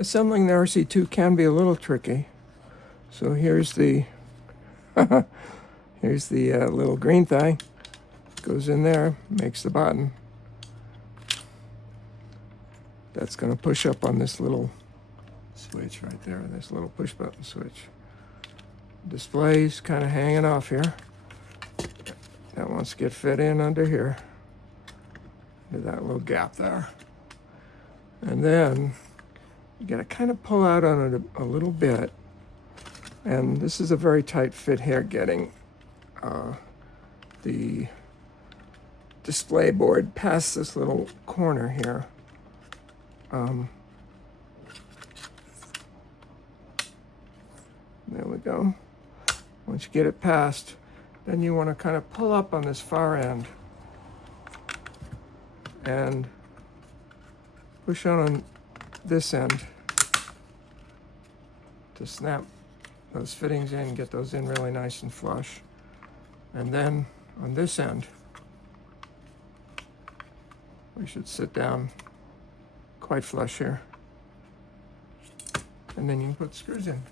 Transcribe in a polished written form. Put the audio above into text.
Assembling the RC2 can be a little tricky. So here's the here's the little green thing. Goes in there, makes the button. That's going to push up on this little switch right there, this little push button switch. Display's kind of hanging off here. That wants to get fit in under here, into that little gap there. And then you got to kind of pull out on it a little bit. And this is a very tight fit here, getting the display board past this little corner here. There we go. Once you get it past, then you want to kind of pull up on this far end and push on this end to snap those fittings in, get those in really nice and flush. And then on this end, we should sit down quite flush here. And then you can put screws in.